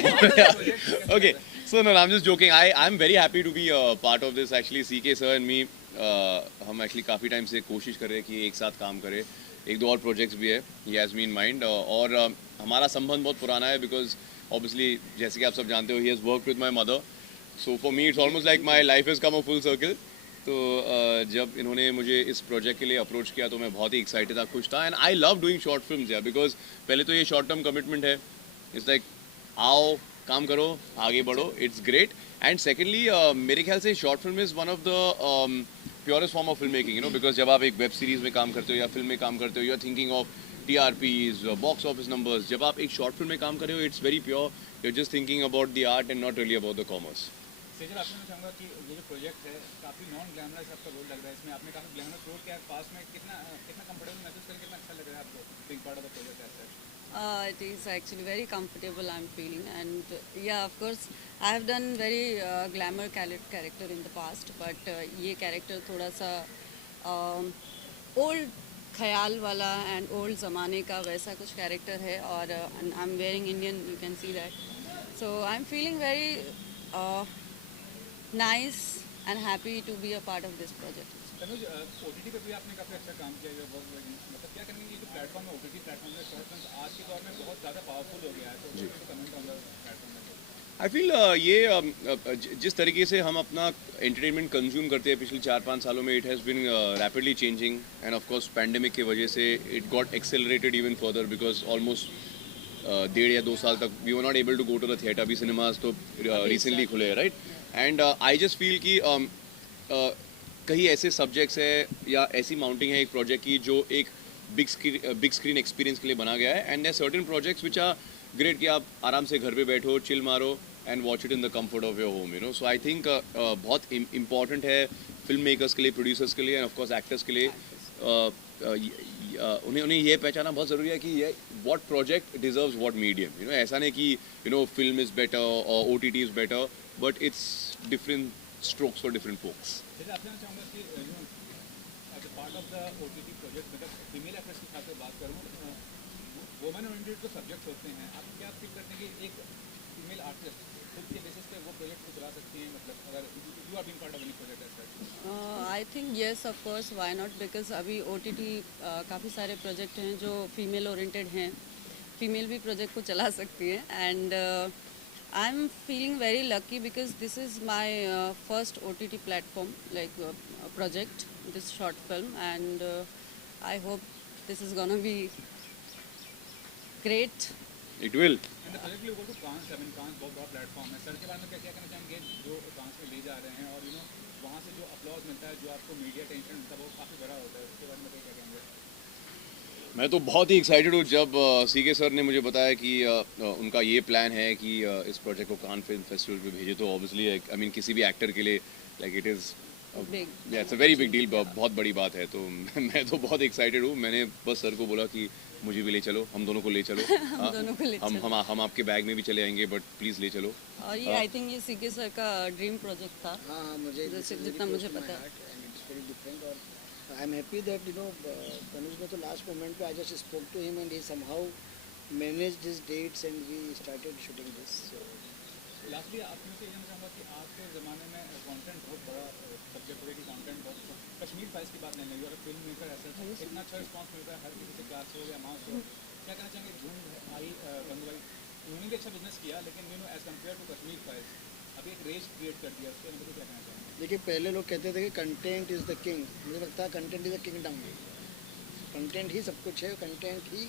Yeah. Okay. So no, I'm just joking. I'm very happy to be a part of this actually. CK sir and me हम actually काफ़ी time से कोशिश कर रहे हैं कि एक साथ काम करें. एक दो और प्रोजेक्ट्स भी है. He has me in mind और हमारा संबंध बहुत पुराना है because obviously जैसे कि आप सब जानते हो he has worked with my mother. So for me it's almost like my life has come a full circle. तो जब इन्होंने मुझे इस प्रोजेक्ट के लिए अप्रोच किया तो मैं बहुत ही एक्साइटेड था, खुश था. And I love doing short films यार बिकॉज पहले तो ये शॉर्ट टर्म कमिटमेंट है. इट्स लाइक आओ काम करो आगे बढ़ो, इट्स ग्रेट. एंड सेकेंडली मेरे ख्याल से short film is one of the purest form of film making. You know because जब आप एक वेब सीरीज़ में काम करते हो या फिल्म में काम करते हो, you are thinking of TRPs, box office numbers. जब आप एक शॉर्ट फिल्म में काम कर रहे हो it's very pure. You are just thinking about the art and not really about the commerce. Sejal, आपसे मैं चाहूँगा कि ये जो प्रोजेक्ट है काफ़ी नॉन ग्लैमरस आपका रोल लग रहा है इसमें. आपने काफ़ी ग्लैमरस रोल किया है पास में. कितना कितना कंफर्टेबल महसूस करके कितना अच्छा लग रहा है आपको being part of the project as such? It is actually very comfortable I'm feeling, and yeah, of course I have done very glamour character in the past, but ये character थोड़ा सा old ख्याल वाला and old ज़माने का वैसा कुछ character है. और and I'm wearing Indian, you can see that, so I'm feeling very nice and happy to be a part of this project. Tanuj, OTT पे भी आपने काफ़ी अच्छा काम किया है. मतलब क्या करेंगे, ये जो प्लेटफॉर्म है OTT प्लेटफॉर्म है, शॉर्ट फिल्म आज के दौर में बहुत ज़्यादा पावरफुल हो गया है. तो कमेंट ऑन द प्लेटफॉर्म में. आई फील ये जिस तरीके से हम अपना एंटरटेनमेंट कंज्यूम करते हैं पिछले 4-5 सालों में, it has been rapidly changing. And of course pandemic की वजह से it got accelerated even further because almost 1.5 या 2 साल तक we were not able to go to the theatre. अभी सिनेमाज तो रिसेंटली खुले हैं, right. And I just feel कि कहीं ऐसे सब्जेक्ट्स है या ऐसी माउंटिंग है एक प्रोजेक्ट की जो एक बिग स्क्रीन एक्सपीरियंस के लिए बना गया है. And there certain projects which are great कि आप आराम से घर पे बैठो, चिल मारो and watch it in the comfort of your home. You know, so I think बहुत इम्पॉर्टेंट है फिल्म मेकर्स के लिए, प्रोड्यूसर्स के लिए एंड ऑफकोर्स एक्टर्स के लिए. उन्हें ये पहचाना बहुत ज़रूरी है कि ये what project deserves what medium. You know, ऐसा नहीं कि you know film is better और OTT is better, but it's different strokes for different folks. आपसे मैं चाहूँगा कि as a part of the OTT project, मतलब फीमेल एक्टर्स की खास बात करूँ, वुमेन ओरिएंटेड जो सब्जेक्ट्स होते हैं, आप क्या फील करते हैं कि एक फीमेल आर्टिस्ट खुद के बेसिस पे वो प्रोजेक्ट को चला सकती हैं? मतलब अगर you are being part of any project as such. I think yes, of course, why not, because अभी OTT काफ़ी सारे प्रोजेक्ट हैं जो फीमेल ओरिएंटेड हैं. फीमेल भी प्रोजेक्ट को चला सकती हैं. And I'm feeling very lucky because this is my first OTT platform, like project, this short film, and I hope this is gonna be great. It will. And the project will go to Cannes. I mean Cannes बहुत बड़ा platform है. Sir के बारे में क्या कहना चाहेंगे जो कांस में ले जा रहे हैं, और यू नो वहाँ से जो अपलॉज मिलता है, जो आपको मीडिया टेंशन मिलता है, वो काफ़ी बड़ा होता है. उसके बारे में क्या कहेंगे? मैं तो बहुत ही एक्साइटेड हूँ जब CK सर ने मुझे बताया कि उनका ये प्लान है कि इस प्रोजेक्ट को कान फिल्म फेस्टिवल पे भेजे. तो ऑब्वियसली आई मीन किसी भी एक्टर के लिए like it is it's a very big deal, बहुत बड़ी बात है. तो मैं तो बहुत एक्साइटेड हूँ. मैंने बस सर को बोला कि मुझे भी ले चलो, हम दोनों को ले चलो. हम दोनों को ले चलो. हम आपके बैग में भी चले आएंगे, बट प्लीज़ ले चलो. और ये आई थिंक ये CK सर का ड्रीम प्रोजेक्ट था. हाँ, मुझे जितना मुझे पता है. और I am happy that you know Tanuj ने तो लास्ट मोमेंट पे I just spoke to him and he somehow managed his dates and we started shooting this. Lastly आपने से ये जानना चाहूँगा कि आज के ज़माने में कंटेंट बहुत बड़ा सब्जेक्ट हो गया कि कंटेंट बहुत. कश्मीर फाइल्स की बात नहीं लगी और फिल्म मेकर ऐसा इतना अच्छा रिस्पॉन्स मिल रहा है हर किसी से, क्लास हो या मास हो. क्या कहना चाहेंगे? धूम आई बंधु भाई, उन्होंने भी अच्छा बिजनेस किया, लेकिन you know as compare to Kashmir files अभी एक रेस क्रिएट कर दिया. उसके अंदर क्या कहना चाहेंगे? देखिए, पहले लोग कहते थे कि कंटेंट इज़ द किंग. मुझे लगता है content is the kingdom. Content ही सब कुछ है, कंटेंट ही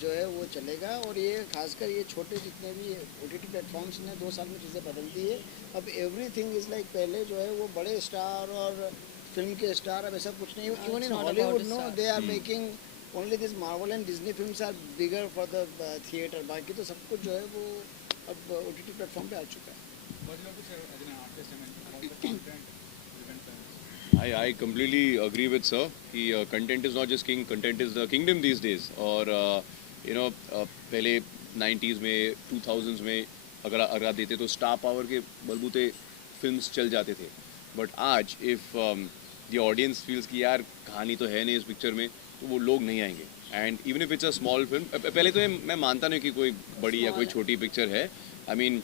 जो है वो चलेगा. और ये खासकर ये छोटे जितने भी OTT प्लेटफॉर्म्स ने 2 साल में चीज़ें बदल दी है. अब एवरीथिंग इज़ लाइक पहले जो है वो बड़े स्टार और फिल्म के स्टार, अब ऐसा कुछ नहीं. Even in Hollywood no they are making only this Marvel and Disney films are bigger for the theatre. बाकी तो सब कुछ जो है वो अब OTT प्लेटफॉर्म पे आ चुका है. I completely agree with sir कि content is not just king, content is the kingdom these days. और you know पहले 90s में 2000s में अगर आप देते तो स्टार पावर के बलबूते फिल्म्स चल जाते थे. बट आज इफ़ द ऑडियंस फील्स कि यार कहानी तो है नहीं इस पिक्चर में, तो वो लोग नहीं आएंगे. And even if it's a small film, पहले तो मैं मानता नहीं कि कोई बड़ी या कोई छोटी पिक्चर है, आई मीन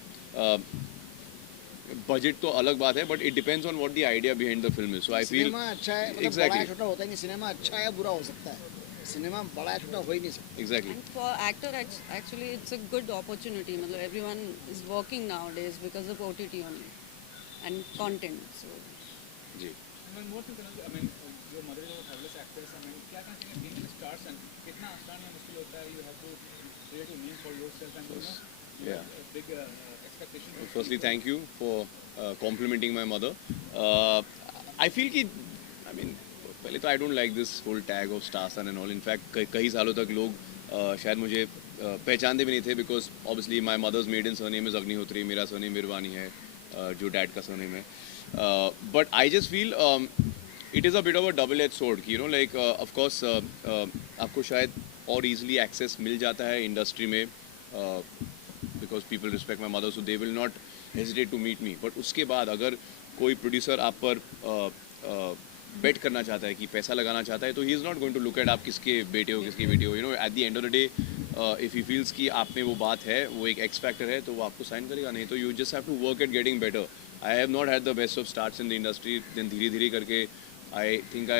बजट तो अलग बात है, but it depends on what the idea behind the film is. So I feel cinema अच्छा है, मतलब बड़ा Exactly. या छोटा होता है कि सिनेमा अच्छा है या बुरा हो सकता है, सिनेमा बड़ा या छोटा हो ही नहीं सकता. Exactly. And for actor, actually, it's a good opportunity. मतलब everyone is working nowadays because of OTT only and content. So जी. मैं मोर थिंग करना, आई मीन जो मदर जो फेवरेट एक्ट्रेस, आई मीन क्या कहना चाहिए बीइंग स्टार्स एंड कितना आसान या मुश्किल होता है, you have to create a name for yourself and you know Yeah. Big expectation. Firstly, thank you for complimenting my mother. I feel कि I mean पहले तो I don't like this whole tag of star son and all. In fact कई सालों तक लोग शायद मुझे पहचानते भी नहीं थे, because obviously my mother's maiden surname is Agnihotri, मेरा surname वीरवानी है, जो डैड का surname है. But I just feel it is a bit of a double-edged sword. You know, like of course आपको शायद और easily access मिल जाता है इंडस्ट्री में, because people respect my mother, so they will not hesitate to meet me. But उसके बाद अगर कोई प्रोड्यूसर आप पर बेट करना चाहता है, कि पैसा लगाना चाहता है, तो he is not going to look at आप किसके बेटे हो, किसकी बेटी हो. You know, at the end of the day if he feels कि आप में वो बात है, वो एक एक्स फैक्टर है, तो वो आपको साइन करेगा. नहीं तो you just have to work at getting better. I have not had the best of starts in the industry, then धीरे धीरे करके I think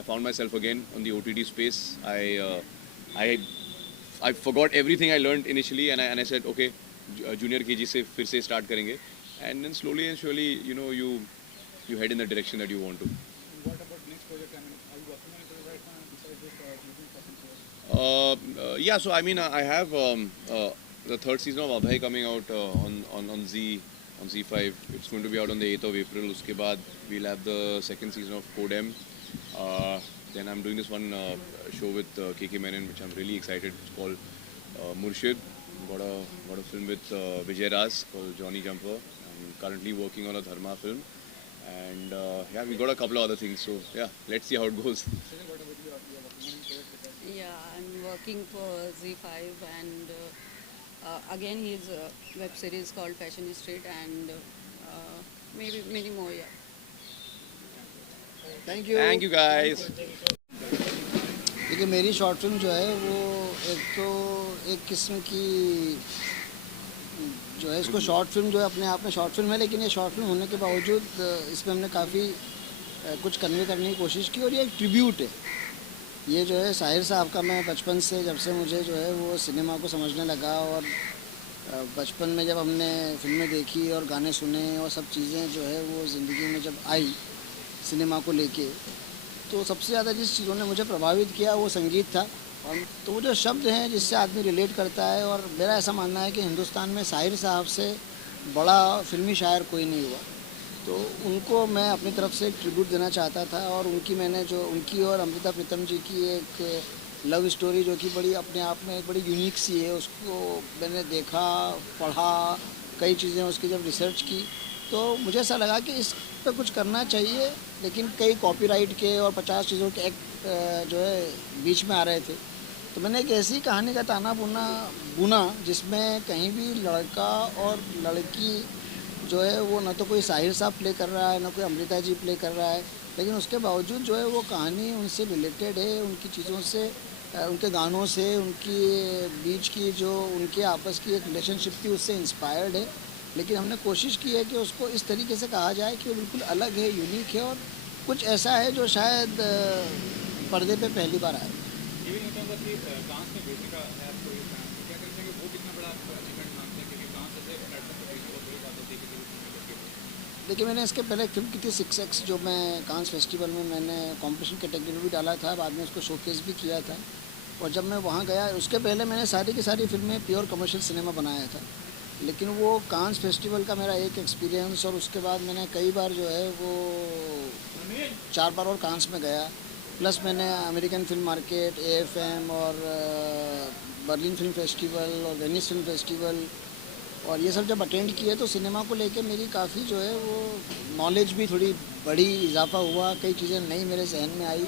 I found myself again on the OTT space. I forgot everything I learned initially, and I said, okay, junior KG से फिर से start करेंगे, and then slowly and surely, you know, you head in the direction that you want to. What about next project? I mean, are you working on it right now besides this looking for some shows? Yeah, so I mean, I have the third season of Abhay coming out on Z5. It's going to be out on the 8th of April. उसके बाद we'll have the second season of Codem. Then I'm doing this one show with KK Menon, which I'm really excited. It's called Murshid. Got a film with Vijay Raz called Johnny Jumper. I'm currently working on a Dharma film, and yeah, we got a couple of other things. So yeah, let's see how it goes. Second, what about you? Are you working on any project with that? yeah, I'm working for Z5, and again his web series called Fashion Street, and maybe many more. Yeah. Thank you. Thank you guys. देखिए, मेरी short film जो है वो एक किस्म की जो है, इसको शॉर्ट फिल्म जो है अपने आप में शॉर्ट फिल्म है, लेकिन ये शॉर्ट फिल्म होने के बावजूद इसमें हमने काफ़ी कुछ कन्वे करने की कोशिश की, और ये एक ट्रिब्यूट है. ये जो है साहिर साहब का, मैं बचपन से, जब से मुझे जो है वो सिनेमा को समझने लगा, और बचपन में जब हमने फिल्में देखी और गाने सुने और सब चीज़ें जो है वो ज़िंदगी में जब आई सिनेमा को लेके, तो सबसे ज़्यादा जिस चीज़ों ने मुझे प्रभावित किया वो संगीत था. और तो वो जो शब्द हैं जिससे आदमी रिलेट करता है, और मेरा ऐसा मानना है कि हिंदुस्तान में साहिर साहब से बड़ा फिल्मी शायर कोई नहीं हुआ, तो उनको मैं अपनी तरफ से एक ट्रिब्यूट देना चाहता था. और उनकी और अमृता प्रीतम जी की एक लव स्टोरी जो कि बड़ी अपने आप में एक बड़ी यूनिक सी है, उसको मैंने देखा, पढ़ा, कई चीज़ें उसकी जब रिसर्च की, तो मुझे ऐसा लगा कि इस पर कुछ करना चाहिए. लेकिन कई कॉपीराइट के और 50 चीज़ों के एक्ट जो है बीच में आ रहे थे, तो मैंने एक ऐसी कहानी का ताना बुना जिसमें कहीं भी लड़का और लड़की जो है वो ना तो कोई साहिर साहब प्ले कर रहा है, ना कोई अमृता जी प्ले कर रहा है, लेकिन उसके बावजूद जो है वो कहानी उनसे रिलेटेड है, उनकी चीज़ों से, उनके गानों से, उनकी बीच की जो उनके आपस की एक रिलेशनशिप थी उससे इंस्पायर्ड है. लेकिन हमने कोशिश की है कि उसको इस तरीके से कहा जाए कि वो बिल्कुल अलग है, यूनिक है, और कुछ ऐसा है जो शायद पर्दे पे पहली बार आए. ये भी नहीं होता कि कांस में बेटे का है आपको, ये क्या कहते हैं कि वो कितना बड़ा अचीवमेंट मानते हैं, क्योंकि कांस ऐसे प्लेटफॉर्म पर बेचने बहुत बड़ी बात होती है किसी भी फिल्म करके. देखिए, मैंने इसके पहले एक फिल्म की थी 6X, जो मैं कांस फेस्टिवल में मैंने कॉम्पिटिशन कैटेगरी भी डाला था, बाद में उसको शोकेस भी किया था. और जब मैं वहाँ गया, उसके पहले मैंने सारी की सारी फिल्में प्योर कमर्शियल सिनेमा बनाया था. लेकिन वो कांस फेस्टिवल का मेरा एक एक्सपीरियंस, और उसके बाद मैंने कई बार जो है वो 4 बार और कांस में गया, प्लस मैंने अमेरिकन फिल्म मार्केट, AFM और बर्लिन फिल्म फेस्टिवल और वेनिस फिल्म फेस्टिवल, और ये सब जब अटेंड किए तो सिनेमा को लेके मेरी काफ़ी जो है वो नॉलेज भी थोड़ी बड़ी, इजाफा हुआ, कई चीज़ें नई मेरे जहन में आई,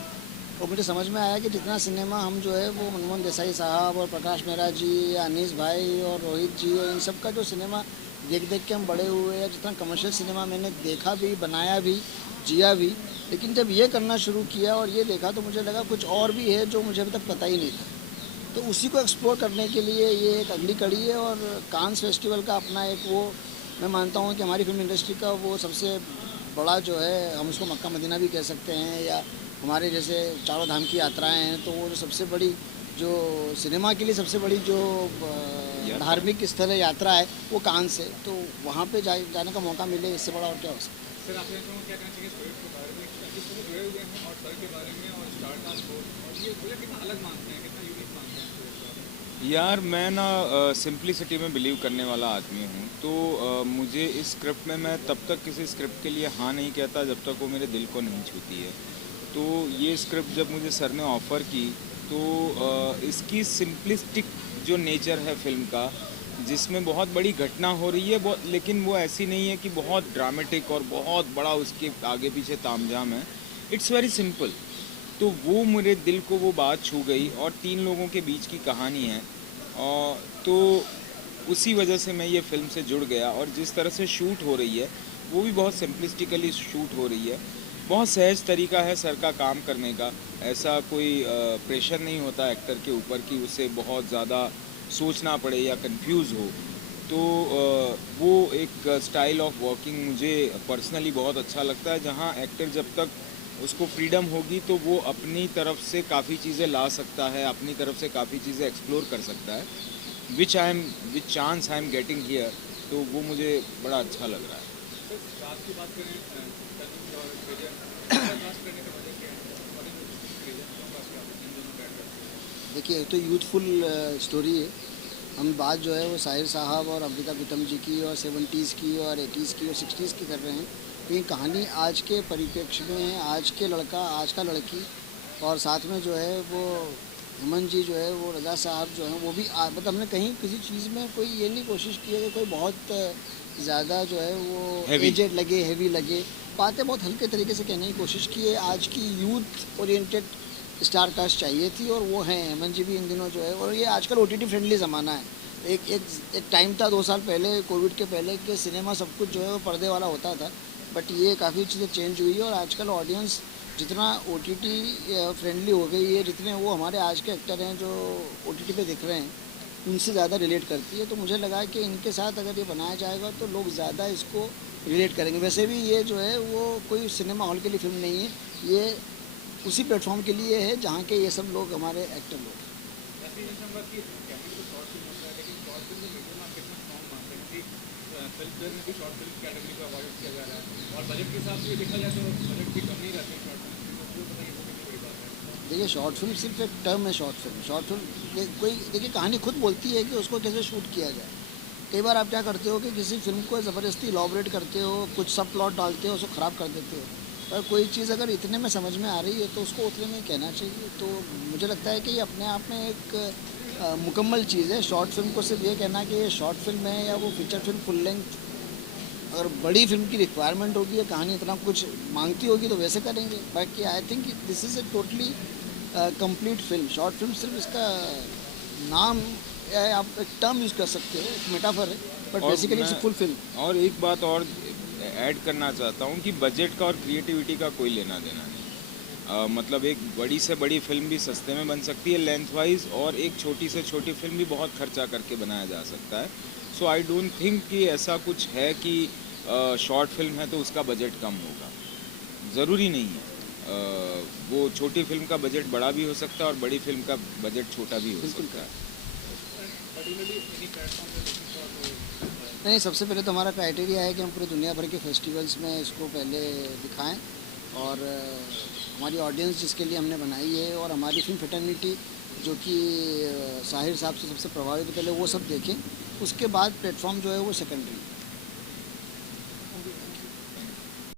और मुझे समझ में आया कि जितना सिनेमा हम जो है वो मनमोहन देसाई साहब और प्रकाश मेहरा जी या अनीस भाई और रोहित जी और इन सब का जो सिनेमा देख के हम बड़े हुए हैं, जितना कमर्शियल सिनेमा मैंने देखा भी, बनाया भी, जिया भी, लेकिन जब ये करना शुरू किया और ये देखा तो मुझे लगा कुछ और भी है जो मुझे अभी तक पता ही नहीं था. तो उसी को एक्सप्लोर करने के लिए ये एक अगली कड़ी है। और कांस फेस्टिवल का अपना एक वो, मैं मानता हूँ कि हमारी फिल्म इंडस्ट्री का वो सबसे बड़ा जो है, हम उसको मक्का मदीना भी कह सकते हैं, या हमारे जैसे चारों धाम की यात्राएं हैं, तो वो जो सबसे बड़ी जो सिनेमा के लिए सबसे बड़ी जो धार्मिक स्थल है, यात्रा है, वो कांस है। तो वहाँ पे जाने का मौका मिले, इससे बड़ा और क्या हो सकता है। सर आप क्या कहना चाहिए प्रोजेक्ट के बारे में, जिससे जुड़े हुए हैं और सर के बारे में और स्टार कास्ट और ये प्रोजेक्ट कितना अलग मानते हैं, कितना यूनिक मानते हैं? यार मैं ना सिंप्लिसिटी में बिलीव करने वाला आदमी हूँ। तो मुझे इस स्क्रिप्ट में, मैं तब तक किसी स्क्रिप्ट के लिए हाँ नहीं कहता जब तक वो मेरे दिल को नहीं छूती है। तो ये स्क्रिप्ट जब मुझे सर ने ऑफ़र की, तो इसकी सिंपलिस्टिक जो नेचर है फिल्म का, जिसमें बहुत बड़ी घटना हो रही है, लेकिन वो ऐसी नहीं है कि बहुत ड्रामेटिक और बहुत बड़ा उसके आगे पीछे तामझाम है। It's very simple. तो वो मेरे दिल को वो बात छू गई, और 3 लोगों के बीच की कहानी है, और तो उसी वजह से मैं ये फिल्म से जुड़ गया। और जिस तरह से शूट हो रही है वो भी बहुत सिंपलिस्टिकली शूट हो रही है। बहुत सहज तरीका है सर का काम करने का। ऐसा कोई प्रेशर नहीं होता एक्टर के ऊपर कि उसे बहुत ज़्यादा सोचना पड़े या कंफ्यूज हो। तो वो एक स्टाइल ऑफ वर्किंग मुझे पर्सनली बहुत अच्छा लगता है, जहाँ एक्टर जब तक उसको फ्रीडम होगी तो वो अपनी तरफ से काफ़ी चीज़ें ला सकता है, अपनी तरफ से काफ़ी चीज़ें एक्सप्लोर कर सकता है, which chance I am getting here. तो वो मुझे बड़ा अच्छा लग रहा है। सर कास्ट की बात करें, तनुज और विजय, कास्ट करने का वजह क्या है? देखिए, तो यूथफुल स्टोरी है। हम बात जो है वो साहिर साहब और अमृता प्रीतम जी की और 70s की और 80s की और 60s की कर रहे हैं। लेकिन कहानी आज के परिप्रेक्ष्य में है, आज के लड़का, आज का लड़की, और साथ में जो है वो हेमंत जी जो है, वो रजा साहब जो हैं, वो भी मतलब हमने कहीं किसी चीज़ में कोई ये नहीं कोशिश की है कि कोई बहुत ज़्यादा जो है वो एजेड लगे, हैवी लगे। बातें बहुत हल्के तरीके से कहने की कोशिश की है। आज की यूथ ओरिएंटेड स्टार कास्ट चाहिए थी, और वो हैं। हेमंत जी भी इन दिनों जो है, और ये आजकल OTT फ्रेंडली ज़माना है। एक टाइम था 2 साल पहले, कोविड के पहले, कि सिनेमा सब कुछ जो है वो पर्दे वाला होता था, बट ये काफ़ी चीज़ें चेंज हुई है। और आजकल ऑडियंस जितना OTT फ्रेंडली हो गई है, जितने वो हमारे आज के एक्टर हैं जो OTT पे दिख रहे हैं, उनसे ज़्यादा रिलेट करती है। तो मुझे लगा कि इनके साथ अगर ये बनाया जाएगा तो लोग ज़्यादा इसको रिलेट करेंगे। वैसे भी ये जो है वो कोई सिनेमा हॉल के लिए फिल्म नहीं है, ये उसी प्लेटफॉर्म के लिए है जहाँ के ये सब लोग हमारे एक्टर लोग हैं। फिल्म में भी शॉर्ट फिल्म कैटेगरी को अवॉइड किया जा रहा है, और बजट के हिसाब से देखा जाए तो बजट की कम नहीं रहती है शॉर्ट फिल्म, तो बताइए वो कितनी बड़ी बात है? देखिए, शॉर्ट फिल्म सिर्फ एक टर्म है। शॉर्ट फिल्म कोई, देखिए, कहानी खुद बोलती है कि उसको कैसे शूट किया जाए। कई बार आप क्या करते हो कि किसी फिल्म को ज़बरदस्ती इलॉबरेट करते हो, कुछ सब प्लॉट डालते हो, उसको ख़राब कर देते हो। पर कोई चीज़ अगर इतने में समझ में आ रही है तो उसको उतने में कहना चाहिए। तो मुझे लगता है कि ये अपने आप में एक मुकम्मल चीज़ है। शॉर्ट फिल्म को सिर्फ ये कहना कि ये शॉर्ट फिल्म है या वो फीचर फिल्म फुल लेंथ, अगर बड़ी फिल्म की रिक्वायरमेंट होगी या कहानी इतना कुछ मांगती होगी तो वैसे करेंगे। बाकी I think this is a totally complete film. Short film सिर्फ इसका नाम या आप एक टर्म यूज़ कर सकते हो, एक मेटाफर है, but basically it's full film. और एक बात और ऐड करना चाहता हूँ कि बजट का और क्रिएटिविटी का कोई लेना देना नहीं। मतलब एक बड़ी से बड़ी फिल्म भी सस्ते में बन सकती है लेंथ वाइज, और एक छोटी से छोटी फिल्म भी बहुत खर्चा करके बनाया जा सकता है। सो आई डोंट थिंक कि ऐसा कुछ है कि शॉर्ट फिल्म है तो उसका बजट कम होगा, ज़रूरी नहीं है। वो छोटी फिल्म का बजट बड़ा भी हो सकता है और बड़ी फिल्म का बजट छोटा भी हो सकता है। नहीं, सबसे पहले तो हमारा क्राइटेरिया है कि हम पूरे दुनिया भर के फेस्टिवल्स में इसको पहले दिखाएं, और हमारी ऑडियंस जिसके लिए हमने बनाई है, और हमारी फिल्म फ्रेटर्निटी जो कि साहिर साहब से सबसे प्रभावित, पहले वो सब देखें, उसके बाद प्लेटफॉर्म जो है वो सेकेंडरी।